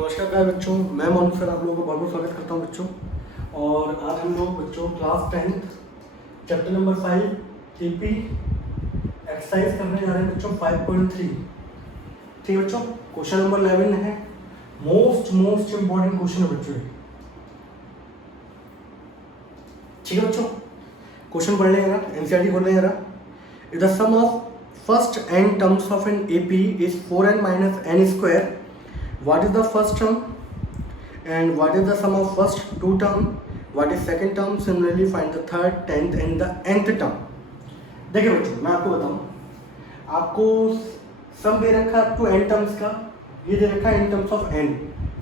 नमस्कार प्यारे बच्चों, मैं मोनू सर आप लोगों को बहुत बहुत स्वागत करता हूं बच्चों। और आज हम लोग बच्चों class 10 chapter number 5 AP exercise करने जा रहे हैं बच्चों 5.3। ठीक है बच्चों, क्वेश्चन नंबर 11 है। मोस्ट इम्पोर्टेंट क्वेश्चन है बच्चों। ठीक है बच्चों, क्वेश्चन पढ़ लेंगे ना, एनसीईआरटी खोल लेंगे ना। If the sum of first n terms of an AP is 4n minus n square, what is the first term and what is the sum of first two term, what is second term, similarly find the third, 10th and the nth term। देखिए बच्चों, मैं आपको बताऊं, आपको सम दे रखा है up to n terms का। ये दे रखा है in terms of n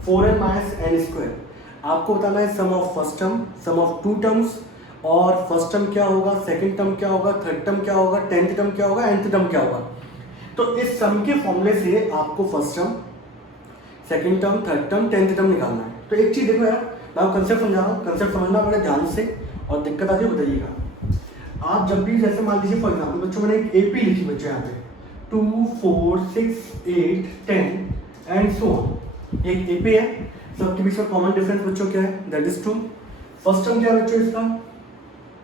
4n minus n square। आपको बताना है sum of first term, sum of two terms, और फर्स्ट टर्म क्या होगा, सेकंड टर्म क्या होगा, थर्ड टर्म क्या होगा, 10th टर्म क्या होगा, nth टर्म क्या होगा। तो इस सम के फॉर्मूले से आपको first term, second term, third term, 10th term निकालना है। तो एक चीज देखो यार, मैं आपको कंसेप्ट समझा रहा हूँ, कंसेप्ट समझना बड़े ध्यान से, और दिक्कत आती है बताइएगा। आप जब भी जैसे मान लीजिए फॉर एग्जाम्पल बच्चों मैंने एक एपी लिखी बच्चों यहाँ पे 2, 4, 6, 8, 10 एंड सो ऑन। एक एपी है, सबके बीच में कॉमन डिफरेंस बच्चों क्या है, दैट इज 2। फर्स्ट टर्म क्या है बच्चों इसका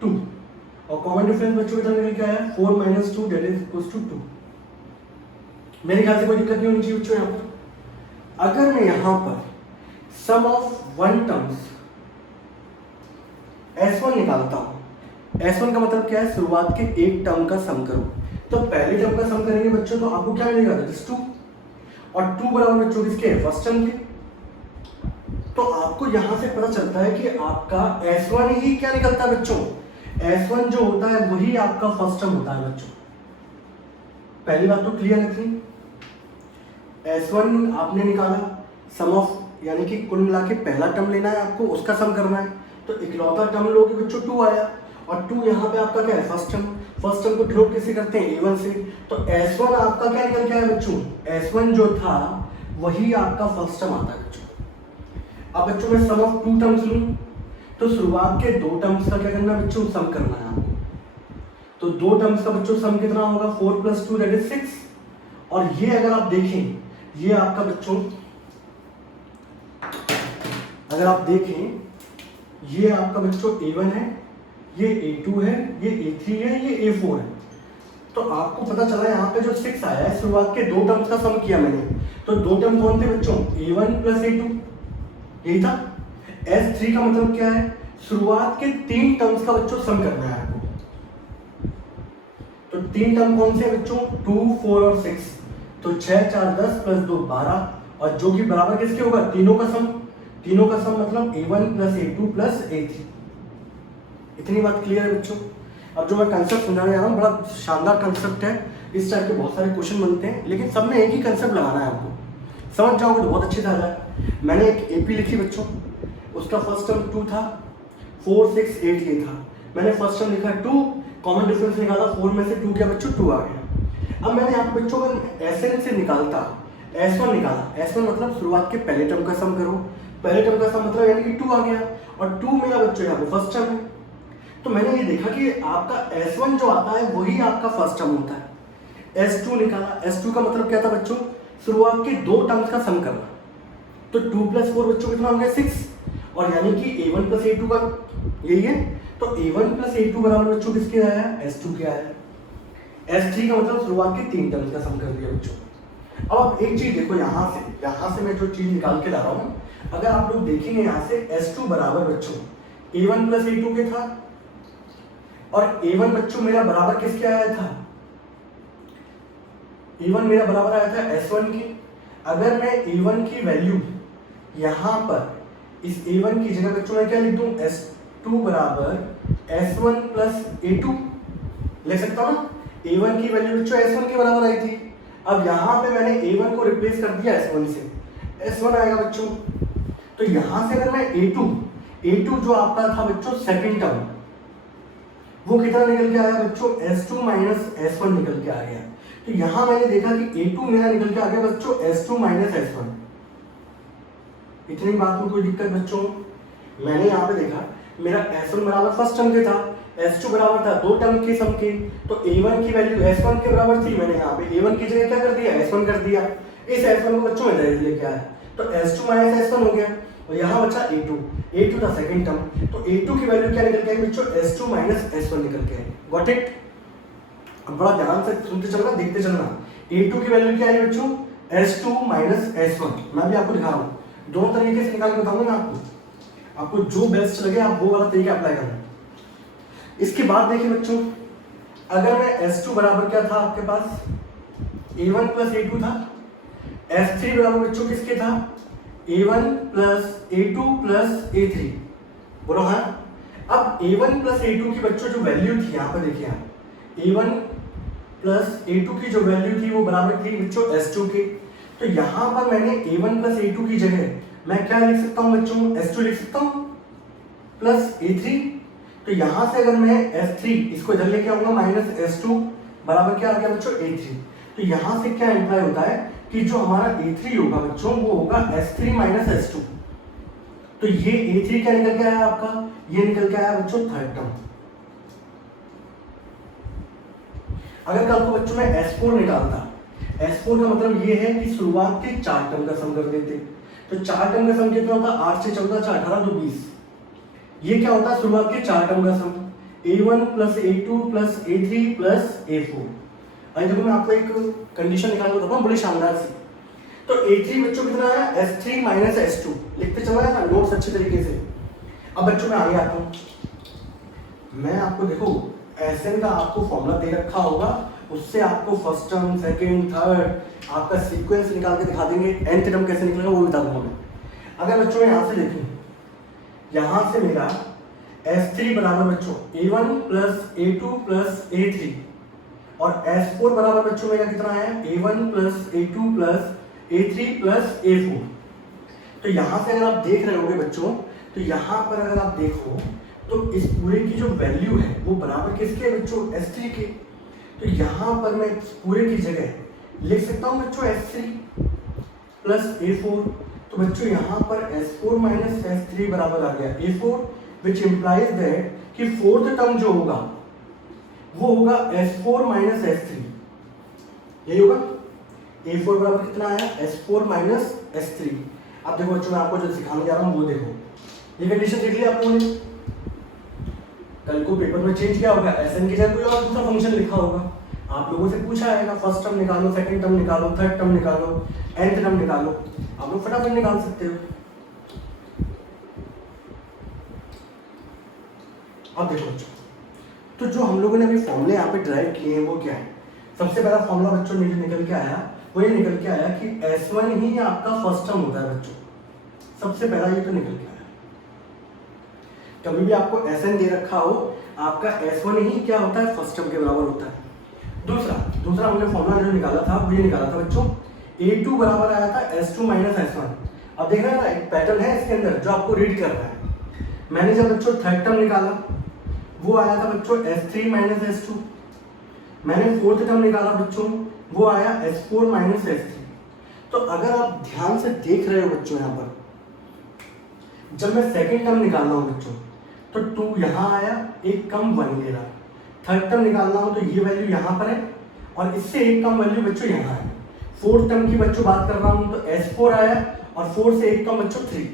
2, और कॉमन डिफरेंस बच्चों की तरफ क्या है 4 minus 2 that is equals to 2। मेरे ख्याल से कोई दिक्कत नहीं होनी चाहिए बच्चों यहाँ पर। अगर मैं यहां पर सम ऑफ वन टर्म्स S1 निकालता हूं, S1 का मतलब क्या है, शुरुआत के एक टर्म का सम करो। तो पहले टर्म का सम करेंगे बच्चों तो आपको क्या मिलेगा, दैट इज 2, और 2 बराबर बच्चों किसके है, फर्स्ट टर्म के। तो आपको यहां से पता चलता है कि आपका S1 ही क्या निकलता है बच्चों, S1 जो होता है वही आपका फर्स्ट टर्म होता है बच्चों। पहली बात तो क्लियर है थी। S1 आपने निकाला, सम ऑफ यानी कि कुल मिला के पहला टर्म लेना है आपको, उसका सम करना है। तो इकलौता टर्म लोगे बच्चों 2 आया, और 2 यहाँ पे आपका क्या है, फर्स्ट टर्म। फर्स्ट टर्म को डिनोट कैसे करते हैं, A1 से। तो S1 आपका क्या निकल के आया बच्चों, S1 जो था वही आपका फर्स्ट टर्म आता है बच्चों। अब बच्चों मैं सम ऑफ 2 टर्म्स लूँ, तो शुरुआत के 2 टर्म्स का क्या करना है बच्चों, सम करना है आपको। तो 2 टर्म्स का बच्चों सम कितना होगा, 4 + 2 दैट इज 6। और ये अगर आप देखें, ये आपका बच्चों अगर आप देखें, ये आपका बच्चों A1 है, ये A2 है, ये A3 है, ये A4 है। तो आपको पता चला यहाँ पे जो 6 आया है, शुरुआत के 2 टर्म्स का सम किया मैंने। तो 2 टर्म कौन थे बच्चों, A1 + A2, यही था। S3 का मतलब क्या है, शुरुआत के 3 टर्म्स का बच्चों सम करना है आपको। तो 3 टर्म कौन से बच्चों, 2, 4 और 6। तो 6, 4, 10 + 2 12, और जो कि बराबर किसके होगा, तीनों का सम। तीनों का सम मतलब A1 + A2 + A3। इतनी बात क्लियर है बच्चों। अब जो मैं कंसेप्ट समझाने जा रहा हूँ, बड़ा शानदार कंसेप्ट है। इस टाइप के बहुत सारे क्वेश्चन बनते हैं, लेकिन सब में एक ही कंसेप्ट लगाना है आपको। समझ जाओगे तो बहुत अच्छे से आ जाए। मैंने एक एपी लिखी बच्चों, उसका फर्स्ट टर्म 2 था, 4, 6, 8 ये था। मैंने फर्स्ट टर्म लिखा 2, कॉमन डिफरेंस निकाला, 4 में से 2 क्या बच्चों, 2 आ गया। अब मैंने यहाँ पे बच्चों का SN से निकालता, S1 निकाला। S1 मतलब शुरुआत के पहले टर्म का सम करो। पहले टर्म का सम मतलब यानी कि 2 आ गया, और 2 मेरा बच्चों यहाँ पे फर्स्ट टर्म है। तो मैंने ये देखा कि आपका S1 जो आता है वही आपका फर्स्ट टर्म होता है। S2 निकाला, S2 का मतलब क्या था बच्चों, शुरुआत के 2 टर्म्स का सम करना। तो 2 + 4 बच्चों कितना हो गया, 6, और यानी कि A1 + A2 का यही है। तो A1 + A2 बराबर बच्चों किसके आया, S2 के आया। S3 का मतलब शुरुआत के 3 टर्म्स का सम कर दिया बच्चों। अब आप एक चीज देखो, यहाँ से मैं जो चीज निकाल के ला रहा हूँ, अगर आप लोग देखेंगे यहाँ से S2 बराबर बच्चों A1 + A2 के था, और A1 बच्चों मेरा बराबर किसके आया था, A1 मेरा बराबर आया था S1 की। अगर मैं A1 की वैल्यू यहाँ पर इस A1 की जगह बच्चों मैं क्या लिख दूँ, S2 बराबर S1 + A2 लिख सकता हूँ ना। A1 की वैल्यू बच्चों S1 के बराबर आई थी। अब यहाँ पे मैंने A1 को रिप्लेस कर दिया S1 से, S1 आएगा बच्चों। तो यहाँ से अगर मैं A2 जो आपका था बच्चों सेकंड टर्म, वो कितना निकल के आया बच्चों, S2 - S1 निकल के आ गया। तो यहाँ मैंने देखा कि A2 मेरा निकल के आ गया बच्चों S2 - S1। इतनी बात में कोई दिक्कत बच्चों। मैंने यहाँ पे देखा मेरा S1 बराबर फर्स्ट टर्म के था, S2 बराबर था 2 टर्म के सम के। तो A1 की वैल्यू S1 के बराबर थी, मैंने यहाँ पे A1 की जगह क्या कर दिया, S1 कर दिया। इस S1 को बच्चों में डायरेक्ट लेके आया। तो S2 माइनस S1 हो गया और यहाँ बचा A2 था सेकंड टर्म, तो A2 की वैल्यू क्या निकल के आई बच्चों, S2 माइनस S1 निकल के आई। Got it? अब बड़ा ध्यान से सुनते चलना, देखते चलना। A2 की वैल्यू क्या आई बच्चों, S2 माइनस S1। मैं भी आपको दिखा रहा हूँ, दोनों तरीके से निकाल के बताऊंगा मैं आपको जो बेस्ट लगे आप वो वाला तरीका अप्लाई करना। इसके बाद देखिए बच्चों, अगर मैं S2 बराबर क्या था आपके पास, A1 प्लस A2 था, S3 बराबर बच्चों किसके था, A1 plus A2 plus A3। बोलो हाँ। अब A1 प्लस A2 की बच्चों जो वैल्यू थी यहाँ पर देखिए आप, A1 प्लस A2 की जो वैल्यू थी वो बराबर थी बच्चों S2 के। तो यहाँ पर मैंने A1 प्लस A2 की जगह मैं क्या लिख सकता हूँ बच्चों, S2 लिख सकता हूँ प्लस A3। तो यहाँ से अगर मैं S3 इसको इधर लेके आऊंगा माइनस S2 बराबर क्या आ गया बच्चों, A3। तो यहाँ से क्या इंप्लाई होता है कि जो हमारा A3 होगा बच्चों वो होगा S3 माइनस S2। तो ये A3 क्या निकल के आया आपका, ये निकल के आया बच्चों थर्ड टर्म। अगर कल को बच्चों में S4 निकालता, S4 का मतलब ये है कि शुरुआत के 4 टर्म का सम कर देते। तो 4 टर्म का सम कितना होता है, 8 से 14 से 18 तो 20। ये क्या होता है, शुरुआत के 4 टर्म का सम, A1 plus A2 plus A3 plus A4। अभी देखो मैं आपको एक कंडीशन निकाल के बताता हूँ बड़ी शानदार सी। तो A3 बच्चों कितना आया, S3 माइनस S2। लिखते चला जाए नोट्स अच्छे तरीके से। अब बच्चों मैं आगे आता हूँ, मैं आपको देखो Sn का आपको फॉर्मूला दे रखा होगा, उससे आपको फर्स्ट टर्म सेकंड थर्ड आपका सीक्वेंस निकाल के दिखा देंगे, nth टर्म कैसे निकलेगा वो बता दूंगा मैं। अगर बच्चों मैं यहाँ से देखूँ, यहाँ से मेरा S3 बराबर बच्चों A1 plus A2 plus A3 और S4 बराबर बच्चों मेरा कितना है, A1 plus A2 plus A3 plus A4। तो यहाँ से अगर आप देख रहे होंगे बच्चों, तो यहाँ पर अगर आप देखो तो इस पूरे की जो वैल्यू है वो बराबर किसके है बच्चों, S3 के। तो यहाँ पर मैं इस पूरे की जगह लिख सकता हूँ बच्चों S3 प्लस A4। तो बच्चों यहाँ पर S4 माइनस S3 बराबर आ गया A4, विच इम्प्लाइज दैट कि फोर्थ टर्म जो होगा वो होगा S4 माइनस S3। यही होगा, A4 बराबर कितना आया, S4 माइनस S3। अब देखो बच्चों मैं आपको जो सिखाने जा रहा हूँ वो देखो, ये कंडीशन देख लिया आप लोगों ने। कल को पेपर में चेंज क्या होगा, Sn की जगह कोई और दूसरा फंक्शन लिखा होगा, आप लोगों से पूछा आएगा फर्स्ट टर्म निकालो, सेकंड टर्म निकालो, थर्ड टर्म निकालो, nth टर्म निकालो, आप लोग फटाफट निकाल सकते हो। अब देखो बच्चों, तो जो हम लोगों ने अभी फॉर्मूले यहाँ पे ड्राइव किए हैं वो क्या है। सबसे पहला फॉर्मूला बच्चों ने जो निकल के आया वो ये निकल के आया कि S1 ही आपका फर्स्ट टर्म होता है बच्चों। सबसे पहला ये तो निकल के आया, कभी भी आपको Sn दे रखा हो आपका S1 ही क्या होता है, फर्स्ट टर्म के बराबर होता है। दूसरा हमने फॉर्मूला जो निकाला था वो ये निकाला था बच्चों, A2 बराबर आया था S2 माइनस S1। अब देख रहे हैं ना, एक पैटर्न है इसके अंदर जो आपको रीड करना है। मैंने जब बच्चों थर्ड टर्म निकाला वो आया था बच्चों S3 माइनस S2। मैंने फोर्थ टर्म निकाला बच्चों, वो आया S4 माइनस S3। तो अगर आप ध्यान से देख रहे हो बच्चों, यहाँ पर जब मैं सेकंड टर्म निकाल रहा हूँ बच्चों तो 2 यहाँ आया, एक कम 1 ले रहा। थर्ड टर्म निकालना हो तो ये वैल्यू यहाँ पर है और इससे एक कम वैल्यू बच्चों यहाँ है। फोर्थ टर्म की बच्चों बात कर रहा हूँ तो S4 आया और 4 से एक कम बच्चों 3।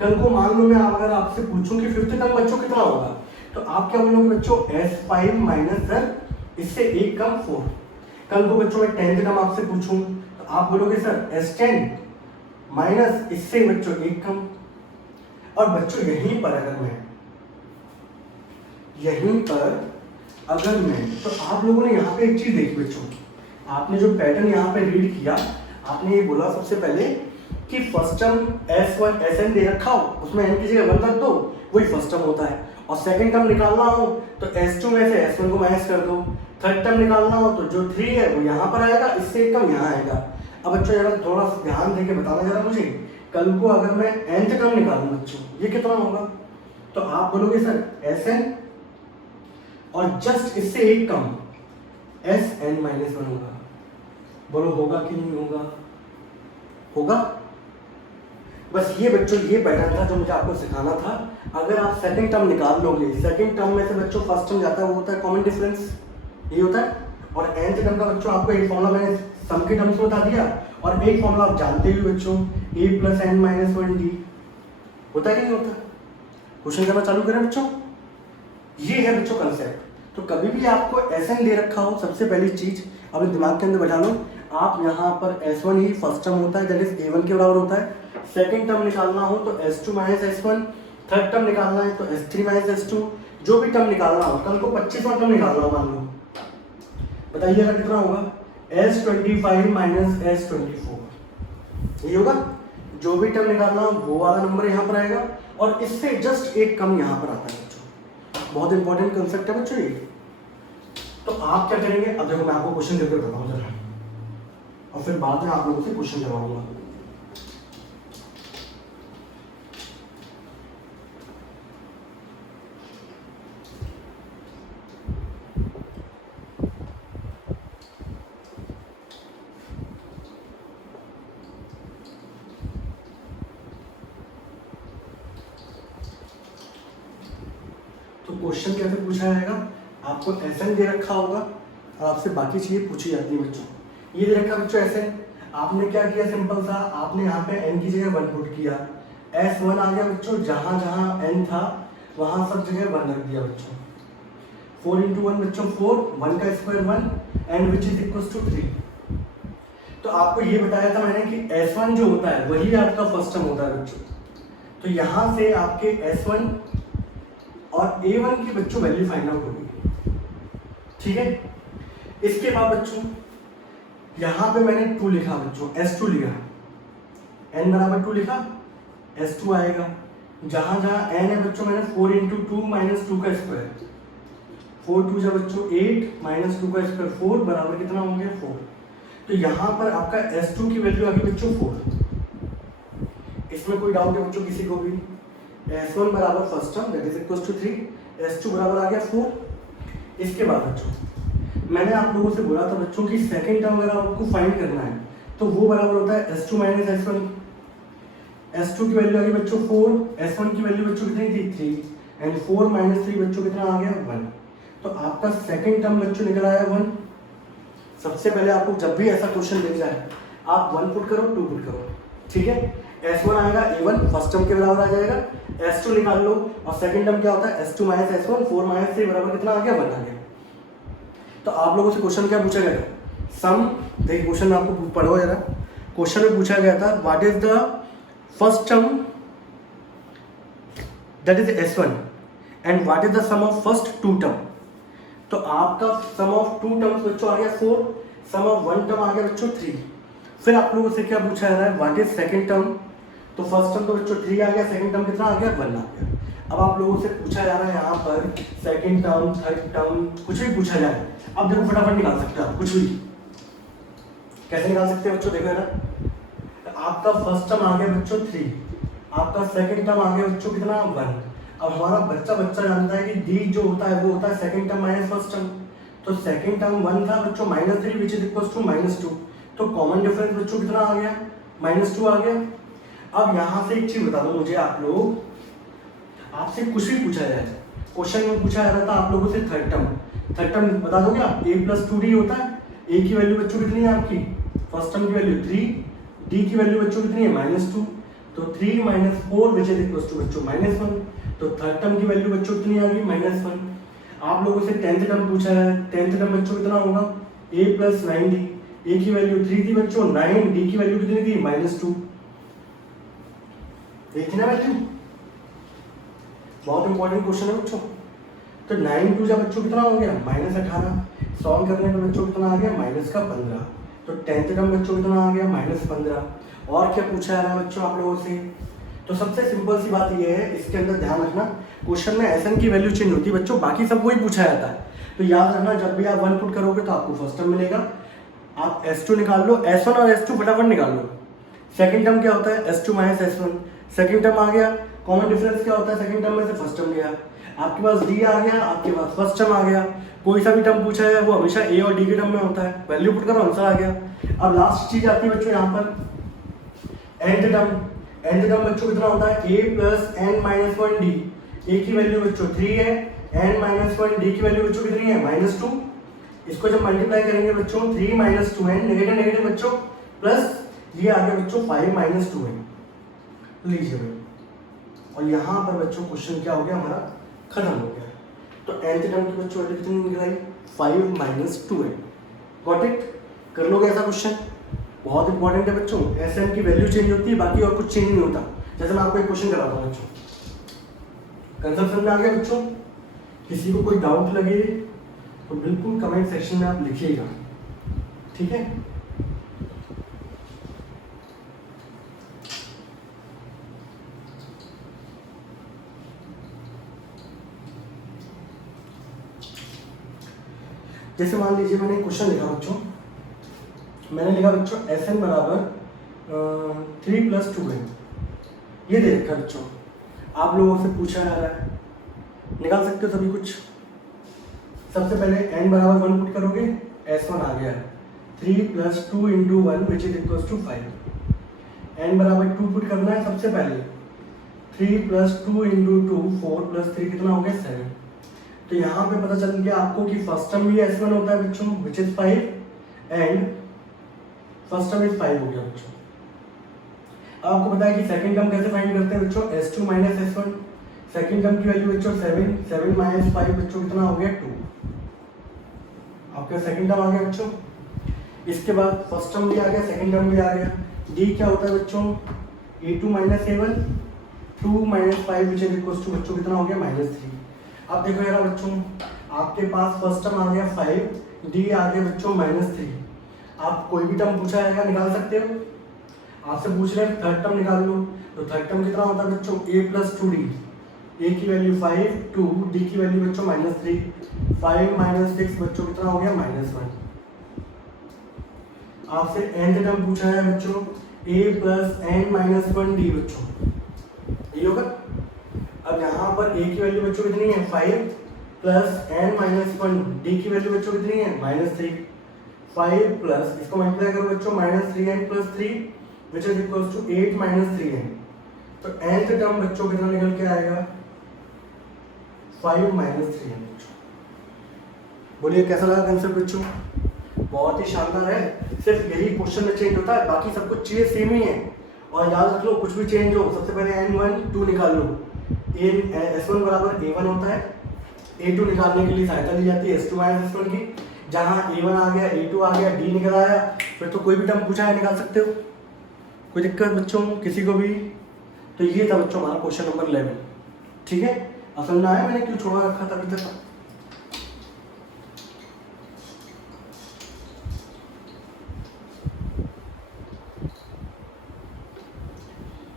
कल को मान लो मैं अगर आपसे पूछूं कि फिफ्थ टर्म बच्चों कितना होगा, तो आप क्या बोलोगे बच्चों, S5 माइनस सर इससे एक कम 4। कल को बच्चों मैं 10th टर्म आपसे पूछूं तो आप बोलोगे सर S10 माइनस इससे बच्चों एक कम। और बच्चों यहीं पर अगर मैं तो आप लोगों ने यहाँ पे एक चीज देखी बच्चों, आपने जो पैटर्न यहाँ पे रीड किया, आपने ये बोला सबसे पहले कि फर्स्ट टर्म S1 Sn दे रखा हो उसमें n की जगह 1 रख दो, वही फर्स्ट टर्म होता है। और सेकंड टर्म निकालना हो तो S2 में से S1 को माइनस कर दो। थर्ड टर्म निकालना हो तो जो 3 है वो यहाँ पर आएगा, इससे एक कम यहाँ आएगा। अब बच्चों जरा थोड़ा ध्यान देके बताना जरा मुझे, कल को अगर मैं nth टर्म निकालूं बच्चों ये कितना होगा, तो आप बोलोगे सर Sn और जस्ट इससे एक कम Sn माइनस 1 होगा। बोलो होगा कि नहीं होगा, होगा। बस ये बच्चों ये पैटर्न था जो मुझे आपको सिखाना था। अगर आप सेकंड टर्म निकाल लोगे, सेकंड टर्म में से बच्चों फर्स्ट टर्म जाता है वो होता है कॉमन डिफरेंस, ये होता है। और nth टर्म का बच्चों आपको एक फॉर्मूला मैंने सम के टर्म्स में बता दिया और एक फॉर्मूला आप जानते भी बच्चों a plus n minus one d. होता है कि नहीं होता? क्वेश्चन करना चालू करें बच्चों। ये है बच्चों कंसेप्ट। तो कभी भी आपको एसएन दे रखा हो, सबसे पहली चीज अपने दिमाग के अंदर बैठा लो, आप यहाँ पर S1 ही फर्स्ट टर्म होता है, दैट इज A1 के बराबर होता है। सेकंड टर्म निकालना हो तो S2 minus S1, third term निकालना है तो S3 माइनस S2, जो भी टर्म निकालना हो, कल को 25वां टर्म निकालना हो मान लो, बताइएगा कितना होगा? S25 माइनस S24, ये होगा। जो भी टर्म निकालना हो वो वाला नंबर यहाँ पर आएगा, और इससे जस्ट एक कम यहाँ पर आता है बच्चों। बहुत इंपॉर्टेंट कंसेप्ट है बच्चों ये। तो आप क्या करेंगे, अब देखो मैं आपको क्वेश्चन करके बताऊँ जरा, और फिर बाद में आप लोगों से क्वेश्चन करवाऊंगा। तो क्वेश्चन कैसे पूछा जाएगा, आपको एसएन दे रखा होगा और आपसे बाकी चीजें पूछी जाती है बच्चों। ये दे रखा बच्चों एसएन, आपने क्या किया, सिंपल सा आपने यहाँ पे एन की जगह 1 पुट किया, S1 आ गया बच्चों, जहां जहां एन था वहां सब जगह 1 रख दिया बच्चों। 4 × 1 बच्चों 4, 1 का square 1 and which is equal to 3। तो आपको ये बताया था मैंने कि S1 जो होता है वही आपका फर्स्ट टर्म होता है बच्चों। तो यहाँ से आपके S1 और A1 की बच्चों वैल्यू फाइंड आउट होगी, ठीक है। इसके बाद बच्चों यहाँ पे मैंने 2 लिखा बच्चों, S2 लिखा, n बराबर 2 लिखा, S2 आएगा। जहां जहां n है बच्चों मैंने 4 × 2 माइनस 2 का स्क्वायर, 4 2 जा बच्चों 8 माइनस 2 का स्क्वायर 4 बराबर कितना हो गया 4। तो यहाँ पर आपका S2 की वैल्यू आ गई बच्चों 4। इसमें कोई डाउट है बच्चों किसी को भी? S1 बराबर first term that is equal to 3, S2 बराबर आ गया 4। इसके बाद बच्चों मैंने आप लोगों से बोला था बच्चों कि सेकंड टर्म अगर आपको फाइंड करना है तो वो बराबर होता है S2 माइनस S1। S2 की वैल्यू आ गई बच्चों 4, S1 की वैल्यू बच्चों कितनी थी 3, एंड 4 माइनस 3 बच्चों कितना आ गया 1। तो आपका सेकंड टर्म बच्चों निकल आया 1। सबसे पहले आपको जब भी ऐसा क्वेश्चन मिल जाए आप 1 पुट करो 2 पुट करो, ठीक है। S1 आएगा A1 फर्स्ट टर्म के बराबर आ जाएगा, S2 निकाल लो, और सेकंड टर्म क्या होता है S2 माइनस S1, 4 माइनस 3 बराबर कितना आ गया 1 आ गया। तो आप लोगों से क्वेश्चन क्या पूछा गया था, सम, देखिए क्वेश्चन में आपको पढ़ो जरा। क्वेश्चन में पूछा गया था what is the first term that is S1 and what is the sum of first 2 term. तो आपका सम ऑफ 2 टर्म्स बच्चों आ गया 4, सम ऑफ 1 टर्म आ गया बच्चों 3। फिर आप लोगों से क्या पूछा जा रहा है व्हाट इज सेकंड टर्म। तो फर्स्ट टर्म तो बच्चों 3 आ गया, सेकंड टर्म कितना आ गया 1 आ गया। अब आप लोगों से पूछा जा रहा है यहाँ पर सेकंड टर्म, थर्ड टर्म, कुछ भी पूछा जाए, अब देखो फटाफट निकाल सकते हो आप कुछ भी। कैसे निकाल सकते हैं बच्चों, देखो ना, आपका फर्स्ट टर्म आ गया बच्चों 3, आपका सेकंड टर्म आ गया बच्चों कितना 1। अब हमारा बच्चा जानता है कि डी जो होता है वो होता है second term minus first term. तो सेकंड टर्म 1 था बच्चों -3 विच इज इक्वल टू -2। तो कॉमन डिफरेंस बच्चों कितना आ गया -2 आ गया। अब यहाँ से एक चीज बता दो मुझे, आप लोग, आपसे कुछ भी पूछा जाए, क्वेश्चन में पूछा जा रहा था आप लोगों से थर्ड टर्म बता दोगे आप, a + 2d होता है। a की वैल्यू बच्चों कितनी है आपकी, फर्स्ट टर्म की वैल्यू 3, d की वैल्यू बच्चों कितनी है -2, तो 3 - 4 विच इज इक्वल टू बच्चों -1। तो थर्ड टर्म की वैल्यू बच्चों कितनी आ गई -1। आप लोगों से 10th टर्म पूछा है, 10th टर्म बच्चों कितना होगा a + 9d, a की वैल्यू 3 थी बच्चों, 9, d की वैल्यू कितनी थी -2। देखिए ना वैल्यू, बहुत इंपॉर्टेंट क्वेश्चन है बच्चों। तो 9 2 बच्चों कितना हो गया -18, सॉल्व करने पर बच्चों कितना आ गया -15। तो 10th टर्म बच्चों कितना आ गया -15। और क्या पूछा है बच्चों आप लोगों से, तो सबसे सिंपल सी बात ये है, इसके अंदर ध्यान रखना क्वेश्चन में एसएन की वैल्यू चेंज होती है बच्चों, बाकी सब वही पूछा जाता है। तो याद रखना जब भी आप 1 पुट करोगे तो आपको फर्स्ट टर्म मिलेगा, आप S2 निकाल लो, S1 और S2 फटाफट निकाल लो। सेकंड टर्म क्या होता है S2 minus S1, second term आ गया, कॉमन डिफरेंस क्या होता है सेकंड टर्म में से फर्स्ट टर्म गया, आपके पास D आ गया, आपके पास फर्स्ट टर्म आ गया। कोई सा भी टर्म पूछा है वो हमेशा A और D के टर्म में होता है, वैल्यू पुट करो आंसर आ गया। अब लास्ट चीज आती है बच्चों यहाँ पर एंड टर्म। एंड टर्म बच्चों कितना होता है a + n - 1d, a की वैल्यू बच्चों 3 है, n - 1 d की वैल्यू बच्चों कितनी है -2। इसको जब मल्टीप्लाई करेंगे बच्चों 3 - 2n नेगेटिव नेगेटिव बच्चों प्लस ये आ गया बच्चों 5 माइनस 2n, लीजिए भाई, और यहाँ पर बच्चों क्वेश्चन क्या हो गया हमारा, खत्म हो गया। तो nth टर्म की बच्चों वैल्यू कितनी निकल आई, 5 माइनस 2n। Got it? कर लोगे ऐसा क्वेश्चन, बहुत इंपॉर्टेंट है बच्चों। Sn की वैल्यू चेंज होती है, बाकी और कुछ चेंज नहीं होता। जैसे मैं आपको एक क्वेश्चन कराता हूँ बच्चों, कंसेप्शन में आ गया बच्चों। किसी को कोई डाउट लगे तो बिल्कुल कमेंट सेक्शन में आप लिखिएगा, ठीक है? जैसे मान लीजिए मैंने क्वेश्चन लिखा बच्चों, मैंने लिखा बच्चों Sn बराबर 3 + 2n। ये दे रखा बच्चों, आप लोगों से पूछा जा रहा है, निकाल सकते हो सभी कुछ। सबसे पहले n बराबर 1 पुट करोगे, S1 आ गया, 3 + 2 × 1 which is equals to 5। n बराबर 2 पुट करना है सबसे पहले, 3 + 2 × 2 4 + 3 कितना हो गया 7। तो यहाँ पे पता चल गया आपको कि फर्स्ट टर्म भी S1 होता है बच्चों which is 5 and first term is 5 हो गया बच्चों। अब आपको पता है कि सेकंड टर्म कैसे फाइंड करते हैं बच्चों, S2 - S1। सेकंड टर्म की वैल्यू बच्चों 7, 7 - 5 बच्चों कितना हो गया 2। आपका सेकंड टर्म आ गया बच्चों। इसके बाद फर्स्ट टर्म भी आ गया, सेकंड टर्म भी आ गया। D क्या होता है बच्चों, A2 - A1, 2 - 5 which is equals to बच्चों कितना हो गया -3। अब देखो यार बच्चों, आपके पास फर्स्ट टर्म आ गया 5, D आ गया बच्चों -3। आप कोई भी टर्म पूछा जाएगा निकाल सकते हो। आपसे पूछ रहे हैं थर्ड टर्म निकाल लो, तो थर्ड टर्म कितना होता है बच्चों, A + 2D। A की वैल्यू 5, 2, D की वैल्यू बच्चों -3, 5 - 6 बच्चों कितना हो गया -1। आपसे nth टर्म पूछा है बच्चों, A + n - 1D बच्चों, ये होगा। अब यहाँ पर A की वैल्यू बच्चों कितनी है 5 + n - 1, D की वैल्यू बच्चों कितनी है -3, 5 प्लस इसको मल्टीप्लाई करो बच्चों -3n + 3 which is equals to 8 - 3n। तो nth टर्म बच्चों कितना निकल के आएगा 5 - 3n बच्चों। बोलिए कैसा लगा कंसेप्ट बच्चों, बहुत ही शानदार है। सिर्फ यही क्वेश्चन में चेंज होता है, बाकी सब कुछ चीजें सेम ही है। और याद रख लो, कुछ भी चेंज हो सबसे पहले n1 2 निकाल लो। S1 बराबर A1 होता है, A2 निकालने के लिए सहायता ली जाती है S2 - S1 की। जहाँ A1 आ गया, A2 आ गया, D निकल आया, फिर तो कोई भी टर्म पूछा है निकाल सकते हो, कोई दिक्कत बच्चों किसी को भी। तो ये था बच्चों हमारा क्वेश्चन नंबर 11, ठीक है? अब समझ में आया मैंने क्यों छोड़ा रखा था अभी तक।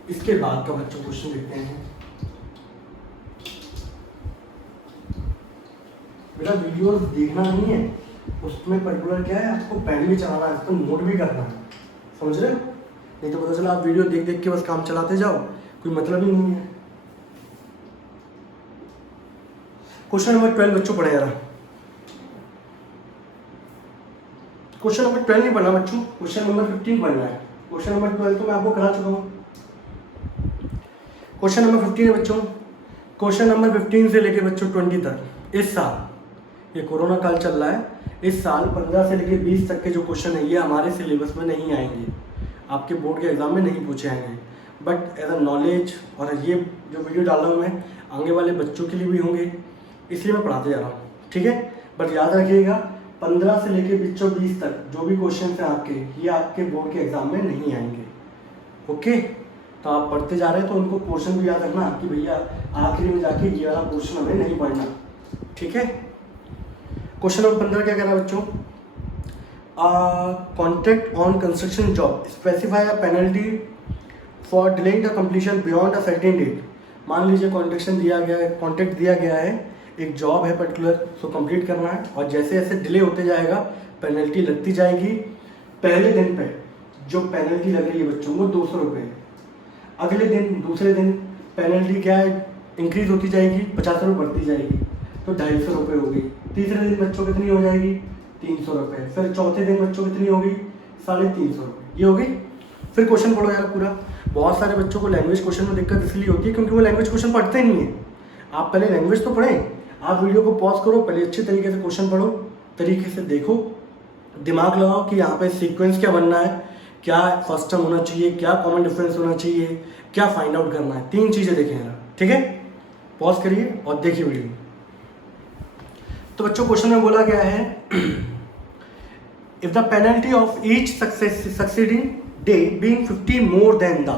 इसके बाद का बच्चों क्वेश्चन देखते हैं। बेटा वीडियोस देखना नहीं है, उसमें पर्टिकुलर क्या है, आपको पेन भी चलाना है, उसको नोट भी करना है, समझ रहे हो? नहीं तो पता चला आप वीडियो देख देख के बस काम चलाते जाओ, कोई मतलब ही नहीं है। क्वेश्चन नंबर 12 बच्चों पढ़े यार। क्वेश्चन नंबर 12 नहीं पढ़ना बच्चों, क्वेश्चन नंबर 15 पढ़ना है। क्वेश्चन नंबर 12 तो मैं आपको करा चुका हूँ। क्वेश्चन नंबर 15 है बच्चों। क्वेश्चन नंबर 15 से लेके बच्चों 20 तक इस साल, ये कोरोना काल चल रहा है, इस साल 15 से लेके 20 तक के जो क्वेश्चन है ये हमारे सिलेबस में नहीं आएंगे, आपके बोर्ड के एग्जाम में नहीं पूछे आएंगे, बट एज अ नॉलेज, और ये जो वीडियो डाल रहा हूँ मैं आगे वाले बच्चों के लिए भी होंगे, इसलिए मैं पढ़ाते जा रहा हूँ, ठीक है? बट याद रखिएगा 15 से लेके बच्चों 20 तक जो भी क्वेश्चन हैं आपके, ये आपके बोर्ड के एग्जाम में नहीं आएंगे, ओके? तो आप पढ़ते जा रहे हैं तो उनको पोर्शन भी याद रखना कि भैया आखिरी में जाके ये वाला पोर्शन हमें नहीं पढ़ना, ठीक है? क्वेश्चन नंबर 15 क्या कह रहा है बच्चों, contract on construction job specify a penalty for delaying the completion beyond a certain date. मान लीजिए कॉन्ट्रैक्शन दिया गया है, कॉन्ट्रैक्ट दिया गया है, एक जॉब है पर्टिकुलर, उसको कंप्लीट करना है, और जैसे जैसे डिले होते जाएगा पेनल्टी लगती जाएगी। पहले दिन पे जो पेनल्टी लग रही है बच्चों वो 200 रुपये, अगले दिन दूसरे दिन पेनल्टी क्या है इंक्रीज होती जाएगी, 50 रुपये बढ़ती जाएगी, तो 250 रुपये होगी। तीसरे दिन बच्चों कितनी हो जाएगी 300 रुपये, फिर चौथे दिन बच्चों कितनी होगी 350 रुपये, ये होगी। फिर क्वेश्चन पढ़ो यार पूरा। बहुत सारे बच्चों को लैंग्वेज क्वेश्चन में दिक्कत इसलिए होती है क्योंकि वो लैंग्वेज क्वेश्चन पढ़ते नहीं है। आप पहले लैंग्वेज तो पढ़ें, आप वीडियो को पॉज करो, पहले अच्छे तरीके से क्वेश्चन पढ़ो, तरीके से देखो, दिमाग लगाओ कि यहाँ पे सीक्वेंस क्या बनना है, क्या फर्स्ट टर्म होना चाहिए, क्या कॉमन डिफरेंस होना चाहिए, क्या फाइंड आउट करना है, 3 चीज़ें देखें यार, ठीक है। पॉज करिए और देखिए वीडियो। तो बच्चों क्वेश्चन में बोला गया है if the penalty of each succeeding day being 50 more than the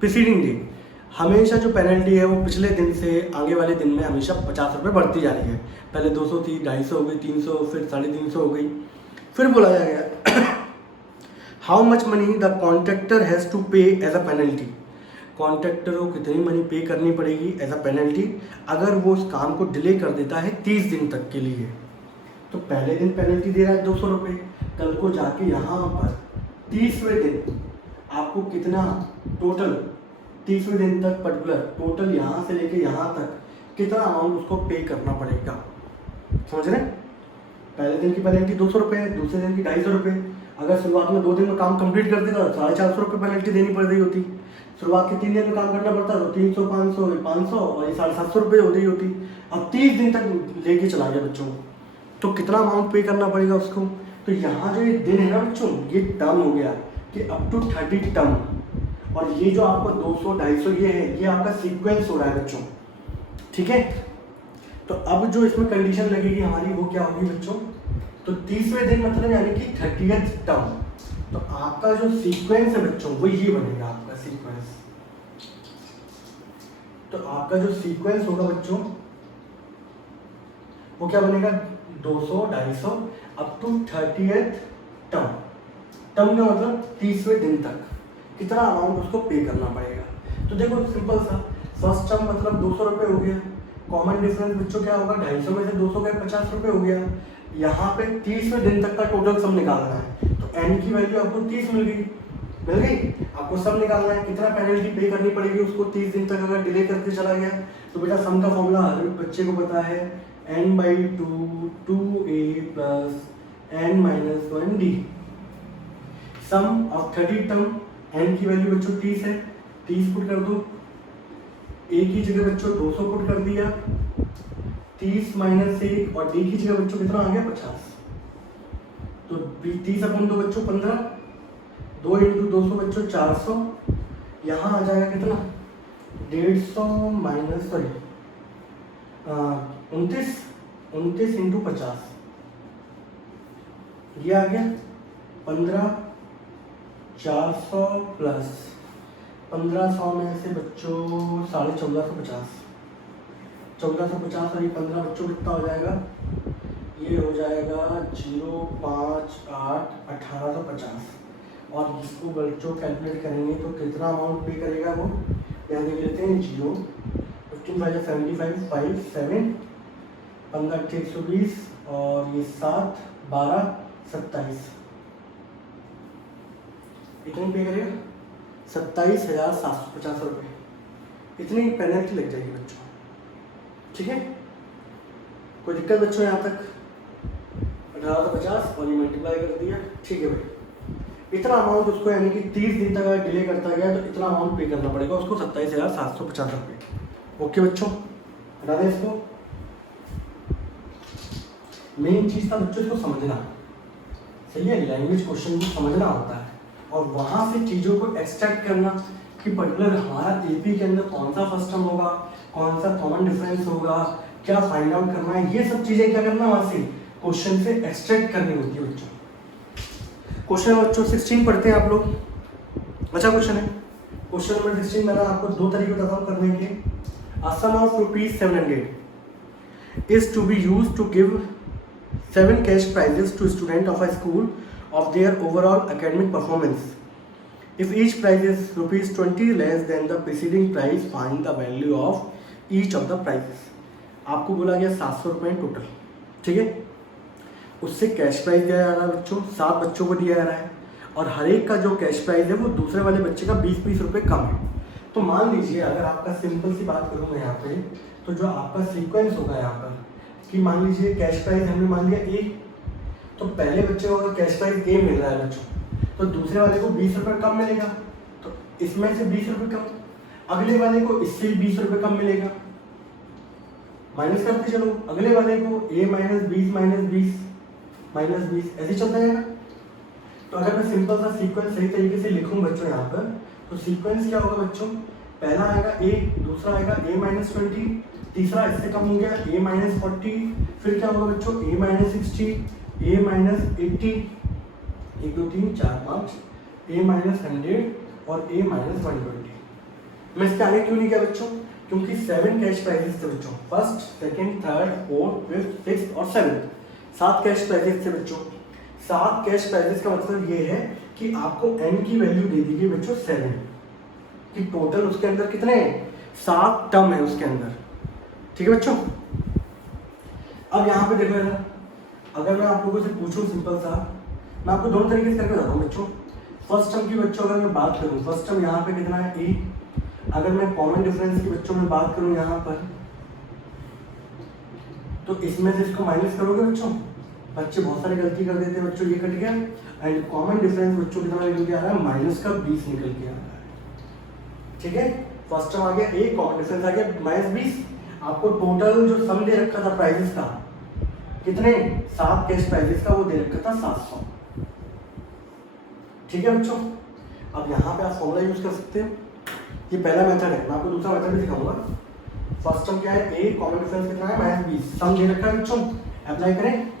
preceding day, हमेशा जो पेनल्टी है वो पिछले दिन से आगे वाले दिन में हमेशा 50 रुपये बढ़ती जा रही है। पहले 200 थी, 250 हो गई, 300, फिर 350 हो गई। फिर बोला गया how much money the contractor has to pay as a penalty, contractor को कितनी मनी पे करनी पड़ेगी एज अ पेनल्टी अगर वो उस काम को डिले कर देता है 30 दिन तक के लिए। तो पहले दिन पेनल्टी दे रहा है 200 रुपये, कल को जाके यहाँ पर 30वें दिन आपको कितना टोटल, 30वें दिन तक पर्टिकुलर टोटल यहाँ से लेके यहाँ तक कितना अमाउंट उसको पे करना पड़ेगा, समझ रहे। पहले दिन की पेनल्टी 200 रुपये है, दूसरे दिन की 250 रुपये। अगर शुरुआत में 2 दिन में काम कंप्लीट कर देता तो 450 रुपये पेनल्टी देनी पड़ रही होती। शुरुआत के 3 दिन में काम करना पड़ता तो 300, 500, 500 और ये 750 रुपये हो रही होती। अब 30 दिन तक लेके चला गया बच्चों को, तो कितना अमाउंट पे करना पड़ेगा उसको। तो यहाँ जो ये दिन है ना बच्चों, ये टर्म हो गया कि अप टू 30 टर्म, और ये जो आपको 200, 250 ये है, ये आपका सीक्वेंस हो रहा है बच्चों, ठीक है। तो अब जो इसमें कंडीशन लगेगी हमारी वो क्या होगी बच्चों, तो 30वें दिन मतलब यानी कि 30th टर्म। तो आपका जो सीक्वेंस है बच्चों वो ये बनेगा आपका सीक्वेंस। तो आपका जो सीक्वेंस होगा बच्चों वो क्या बनेगा, 200, 250 up to 30th term. Term का मतलब 30वें दिन तक कितना अमाउंट उसको पे करना पड़ेगा। तो देखो सिंपल सा, फर्स्ट टर्म मतलब 200 रुपये हो गया, कॉमन डिफरेंस बच्चों क्या होगा, 250 में से 200 गए 50 रुपये हो गया। यहाँ पे 30वें दिन तक का टोटल सम निकालना है, तो n की वैल्यू आपको 30 मिल गई। आपको सम निकालना है कितना पेनल्टी पे करनी पड़ेगी उसको 30 दिन तक अगर डिले करके चला गया। तो बेटा सम का फॉर्मूला हर बच्चे को पता है, n/2 2a + n-1d। Sum of 30 term, n की वैल्यू बच्चों 30 है, 30 पुट कर दो, a की जगह बच्चों 200 पुट कर दिया, 30 - 1 और d की जगह बच्चों कितना आ गया 50। तो 30/2 बच्चों 15, 2 × 200 बच्चों 400, यहाँ आ जाएगा कितना 150 सॉरी 29 × 50, ये आ गया 15, 400 प्लस 1500 में से बच्चों 1450, 1450 और ये 15 बच्चों कितना हो जाएगा, ये हो जाएगा 058 1850। और इसको बच्चों कैलकुलेट करेंगे तो कितना अमाउंट पे करेगा वो, यहाँ देख लेते हैं 0 15 × 75 5 7 15 × 120 और ये 7 12 27, इतनी पे करेगा 27,750 रुपये। इतनी पेनल्टी लग जाएगी बच्चों, ठीक है। कोई दिक्कत बच्चों यहाँ तक, 1850 और ये मल्टीप्लाई कर दिया, ठीक है भाई। इतना अमाउंट उसको यानी कि 30 दिन तक अगर डिले करता गया तो इतना अमाउंट पे करना पड़ेगा उसको 27,750 रुपये। ओके बच्चों, हटा दें इसको। मेन चीज़ था बच्चों इसको समझना, सही है, लैंग्वेज क्वेश्चन को समझना होता है और वहाँ से चीज़ों को एक्सट्रैक्ट करना कि पर्टिकुलर हमारा एपी के अंदर कौन सा फर्स्ट टर्म होगा, कौन सा कॉमन डिफरेंस होगा, क्या फाइंड आउट करना है, ये सब चीज़ें क्या करना वहाँ से क्वेश्चन से एक्सट्रैक्ट करनी होती है बच्चों। क्वेश्चन बच्चों 16 पढ़ते हैं आप लोग, अच्छा क्वेश्चन है। क्वेश्चन नंबर 16 मैंने आपको 2 तरीके बताता हूँ करने के। A sum of ₹700 is to be used to give 7 cash prizes to student of a school of their overall academic performance. If each prize is ₹20 less than the preceding prize, find the value of each of the prizes. आपको बोला गया 700 रुपये total, ठीक है। उससे cash prize दिया जा रहा है बच्चों, 7 बच्चों को दिया जा रहा है और हर एक का जो कैश प्राइज है वो दूसरे वाले बच्चे का 20-20 रुपये कम है। तो मान लीजिए अगर आपका सिंपल सी बात करूँ मैं यहाँ पे, तो जो आपका सीक्वेंस होगा यहाँ पर कि मान लीजिए कैश प्राइस हमने मान लिया ए, तो पहले बच्चे को अगर कैश प्राइस ए मिल रहा है बच्चों तो दूसरे वाले को 20 रुपये कम मिलेगा, तो इसमें से 20 रुपये कम, अगले वाले को इससे 20 रुपये कम मिलेगा, माइनस करते चलो, अगले वाले को a - 20 - 20 - 20 ऐसे चलता जाएगा। तो अगर मैं सिंपल सा सीक्वेंस सही तरीके से लिखूं बच्चों यहाँ पर, तो सीक्वेंस क्या होगा बच्चों, पहला आएगा a, दूसरा आएगा a-20, तीसरा इससे कम हो गया a-40, फिर क्या होगा बच्चों a-60, a-80, 1 2 3 4 5, a-100 और a-120। मैं इसके आगे क्यों नहीं किया बच्चों, क्योंकि 7 कैश प्राइजेस थे बच्चों, first second third fourth fifth sixth और 7 कैश प्राइजेस थे बच्चों। 7 कैश प्राइजेस का मतलब ये है कि आपको n की वैल्यू दे दी गई बच्चों 7, कि टोटल उसके अंदर कितने 7 टर्म है उसके अंदर, ठीक है बच्चों। अब यहाँ पे देखो यार, अगर मैं आप लोगों से पूछूं सिंपल सा, मैं आपको दोनों तरीके से करके बताता हूँ बच्चों। फर्स्ट टर्म की बच्चों अगर मैं बात करूँ, फर्स्ट टर्म यहाँ पे कितना है a, अगर मैं कॉमन डिफरेंस की बच्चों में बात करूँ यहाँ पर, तो इसमें से इसको माइनस करोगे बच्चों, बच्चे बहुत सारी गलती कर देते हैं बच्चों, ये कट गया, एंड कॉमन डिफरेंस बच्चों कितना निकल के आ रहा है, माइनस का 20 निकल के आ रहा है, ठीक है। फर्स्ट टर्म आ गया a, कॉमन डिफरेंस आ गया -20। आपको टोटल जो सम दे रखा था प्राइजेस का, कितने 7 कैश प्राइजेस का वो दे रखा था 700, ठीक है बच्चों। अब यहाँ पे आप फॉर्मूला यूज कर सकते हैं, ये पहला मेथड है, मैं आपको दूसरा मेथड भी दिखाऊंगा। फर्स्ट टर्म क्या है a, कॉमन डिफरेंस कितना है -20, सम दे रखा है बच्चों, अप्लाई करें।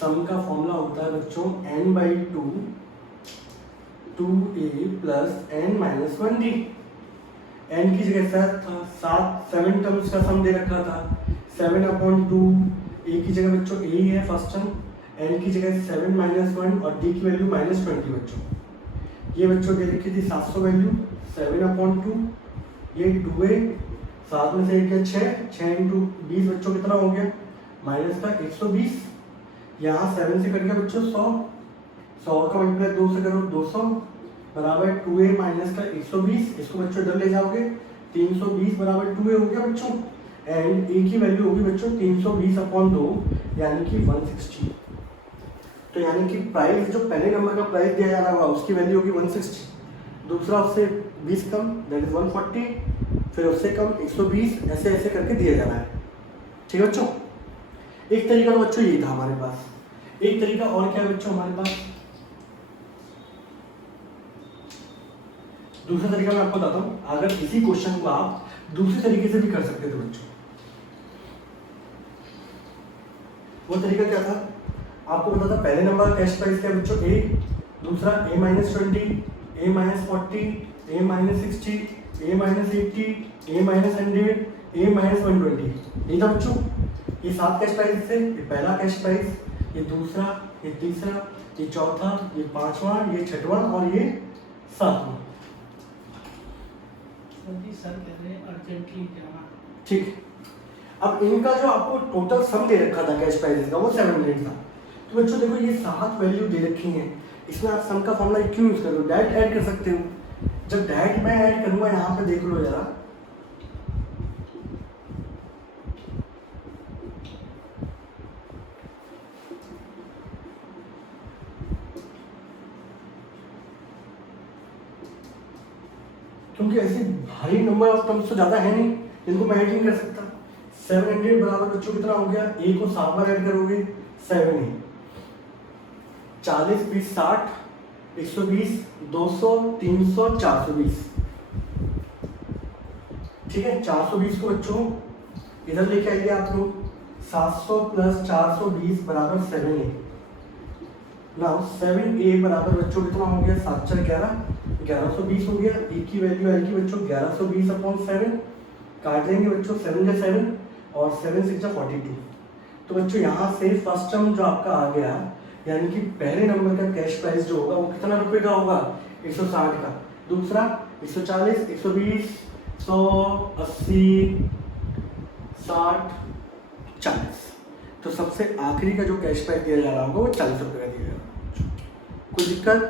सम का फॉर्मूला होता है बच्चों n/2 2a plus n-1d। n की जगह 7 टर्म्स का सम दे रखा था, 7/2, a की जगह बच्चों a ही है फर्स्ट टर्म, n की जगह 7-1 और d की वैल्यू -20 बच्चों। ये बच्चों दे रखी थी 700 वैल्यू, 7/2, ये 2a, 7 में से 1 है 6 इंटू 20 बच्चों कितना हो गया, माइनस का 120, यहाँ 7 से कट गया बच्चों 100 का मल्टीप्लाई 2 से करो 200 बराबर 2a माइनस का 120, इसको बच्चों इधर ले जाओगे 320 बराबर 2a हो गया बच्चों, एंड a की वैल्यू होगी बच्चों 320/2 यानी कि 160। तो यानी कि प्राइस जो पहले नंबर का प्राइस दिया जा रहा होगा उसकी वैल्यू होगी 160, दूसरा उससे 20 कम दैट इज 140, फिर उससे कम 120, ऐसे ऐसे करके दिया जा रहा है, ठीक है बच्चों। एक तरीका तो बच्चों यही था हमारे पास, एक तरीका और क्या है बच्चों हमारे पास, दूसरा तरीका मैं आपको बताता हूँ। अगर इसी क्वेश्चन को आप दूसरे तरीके से भी कर सकते थे बच्चों, वो तरीका क्या था, आपको पता था पहले नंबर का कैश प्राइस क्या है बच्चों a, दूसरा a-20, a-40, a-60, a-80, a-100, a-120, ये था बच्चों। ये 7 कैश प्राइस थे, ये पहला कैश प्राइस, ये दूसरा, ये तीसरा, ये चौथा, ये पांचवा, ये छठवां और ये सातवां, ठीक। अब इनका जो आपको टोटल सम दे रखा था कैश प्राइसेस का वो 700 था। तो बच्चों देखो ये 7 वैल्यू दे रखी हैं, इसमें आप सम का फॉर्मूला क्यों यूज कर रहे हो, डायरेक्ट ऐड कर सकते हो। जब डायरेक्ट मैं ऐड करूंगा यहाँ पे देख लो जरा, क्योंकि ऐसे भारी नंबर ऑफ टर्म्स तो ज्यादा है नहीं जिनको मैं ऐड नहीं कर सकता। 700 बराबर बच्चों कितना हो गया, a को 7 बार ऐड करोगे 7 ही, 40 20 60, 120 200 300 420, ठीक है। 420 को बच्चों इधर लेके आइए आप लोग, 700 प्लस 420 बराबर 7a। नाउ 7a बराबर बच्चों कितना हो गया, 7 4 11, 1120 हो गया। a की वैल्यू आएगी बच्चों 1120/7, काट देंगे बच्चों 7 से 7 और 7 6 42। तो बच्चों यहाँ से फर्स्ट टर्म जो आपका आ गया, यानी कि पहले नंबर का कैश प्राइस जो होगा वो कितना रुपए का होगा, 160 का, दूसरा 140, 120, 100, 80, 60, 40। तो सबसे आखिरी का जो कैश प्राइस दिया जा रहा होगा वो 40 रुपये का दिया जाएगा। कोई दिक्कत,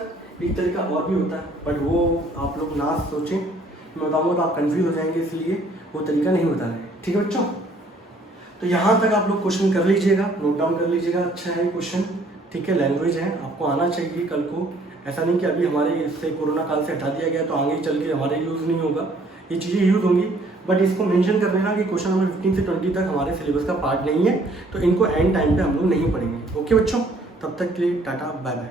एक तरीका और भी होता है बट वो आप लोग ना सोचें, मैं बताऊँगा तो आप कंफ्यूज हो जाएंगे, इसलिए वो तरीका नहीं बता रहे, ठीक है बच्चों। तो यहाँ तक आप लोग क्वेश्चन कर लीजिएगा, नोट डाउन कर लीजिएगा, अच्छा है क्वेश्चन, ठीक है। लैंग्वेज है, आपको आना चाहिए कल को ऐसा नहीं कि अभी हमारे इससे कोरोना काल से हटा दिया गया तो आगे चल के हमारे यूज़ नहीं होगा, ये चीज़ें यूज़ होंगी, बट इसको मेंशन कर लेना कि क्वेश्चन नंबर 15 से 20 तक हमारे सिलेबस का पार्ट नहीं है, तो इनको एंड टाइम पे हम लोग नहीं पढ़ेंगे। ओके बच्चों, तब तक के लिए टाटा बाय बाय।